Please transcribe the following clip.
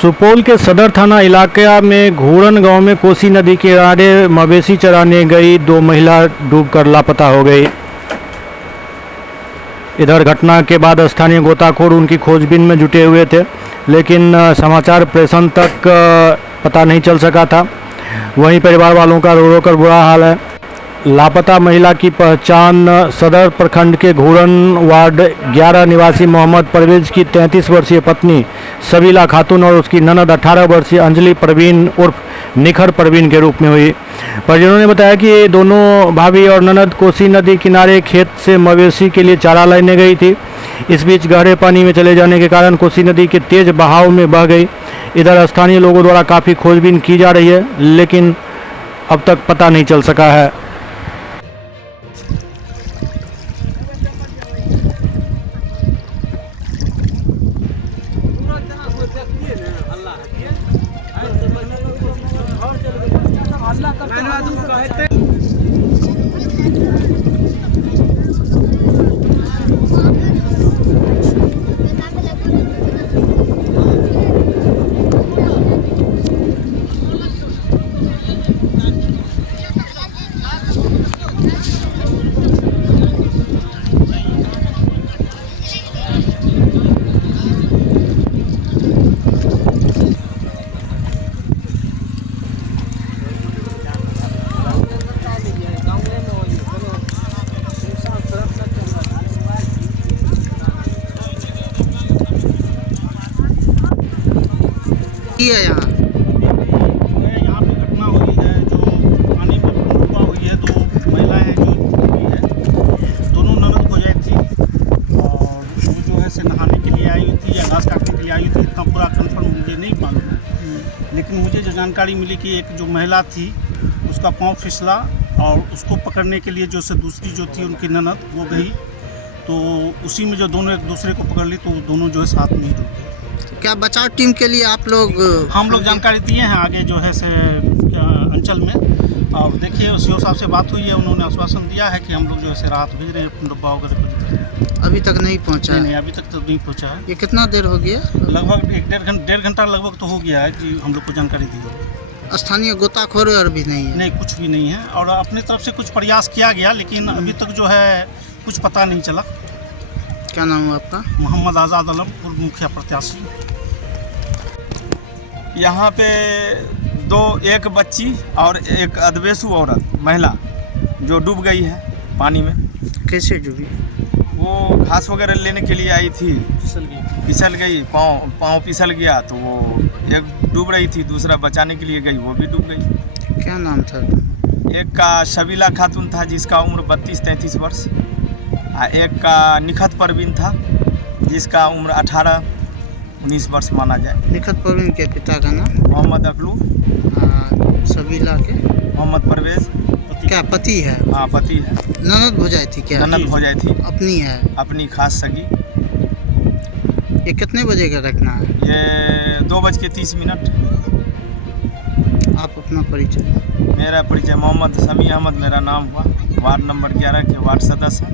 सुपौल के सदर थाना इलाके में घूरन गांव में कोसी नदी के किनारे मवेशी चराने गई दो महिला डूबकर लापता हो गई। इधर घटना के बाद स्थानीय गोताखोर उनकी खोजबीन में जुटे हुए थे, लेकिन समाचार प्रेषण तक पता नहीं चल सका था। वहीं परिवार वालों का रो रो कर बुरा हाल है। लापता महिला की पहचान सदर प्रखंड के घूरन वार्ड 11 निवासी मोहम्मद परवेज की 33 वर्षीय पत्नी सबीला खातून और उसकी ननद 18 वर्षीय अंजलि परवीन उर्फ निखर परवीन के रूप में हुई। परिजनों ने बताया कि ये दोनों भाभी और ननद कोसी नदी किनारे खेत से मवेशी के लिए चारा लेने गई थी। इस बीच गहरे पानी में चले जाने के कारण कोसी नदी के तेज बहाव में बह गई। इधर स्थानीय लोगों द्वारा काफ़ी खोजबीन की जा रही है, लेकिन अब तक पता नहीं चल सका है। है यहाँ पे घटना हुई है जो पानी में डूबा हुई है। दो महिलाएं हैं जो डूबी है, दोनों ननद को जाए थी और वो जो है से नहाने के लिए आई थी या घास काटने के लिए आई थी। इतना पूरा कंफर्म मुझे नहीं मालूम है, लेकिन मुझे जो जानकारी मिली कि एक जो महिला थी उसका पाँव फिसला और उसको पकड़ने के लिए जो से दूसरी जो थी उनकी ननद वो गई, तो उसी में जो दोनों एक दूसरे को पकड़ ली तो दोनों जो है साथ में ही डूब गए। क्या बचाव टीम के लिए आप लोग हम लोग जानकारी दिए हैं आगे जो है से अंचल में, और देखिए उसी हिसाब से बात हुई है। उन्होंने आश्वासन दिया है कि हम लोग जो है से राहत भेज रहे हैं डब्बा वगैरह। अभी तक नहीं पहुंचा? नहीं, अभी तक तो नहीं पहुंचा है। ये कितना देर हो गया? लगभग डेढ़ घंटा लगभग तो हो गया है कि हम लोग को जानकारी दी है। स्थानीय गोताखोर और भी नहीं है? नहीं, कुछ भी नहीं है, और अपनी तरफ से कुछ प्रयास किया गया, लेकिन अभी तक जो है कुछ पता नहीं चला। क्या नाम है आपका? मोहम्मद आज़ाद आलम, पूर्व मुखिया प्रत्याशी। यहाँ पे एक बच्ची और एक अधवेसु औरत महिला जो डूब गई है पानी में। कैसे डूबी? वो घास वगैरह लेने के लिए आई थी, फिसल गई, पाँव फिसल गया, तो वो एक डूब रही थी, दूसरा बचाने के लिए गई, वो भी डूब गई। क्या नाम था? एक का सबीला खातून था जिसका उम्र 32-33 वर्ष, एक का निखत परवीन था जिसका उम्र 18-19 वर्ष माना जाए। निखत परवीन के पिता का नाम? मोहम्मद अकलू। सबीला के? मोहम्मद परवेज। क्या पति है? हाँ, पति है। ननद हो जाए थी क्या? ननद हो जाए थी। अपनी है? अपनी खास सगी। ये कितने बजे का घटना है? ये 2:30। आप अपना परिचय? मेरा परिचय मोहम्मद समी अहमद मेरा नाम हुआ, वार्ड नंबर 11 के वार्ड सदस्य।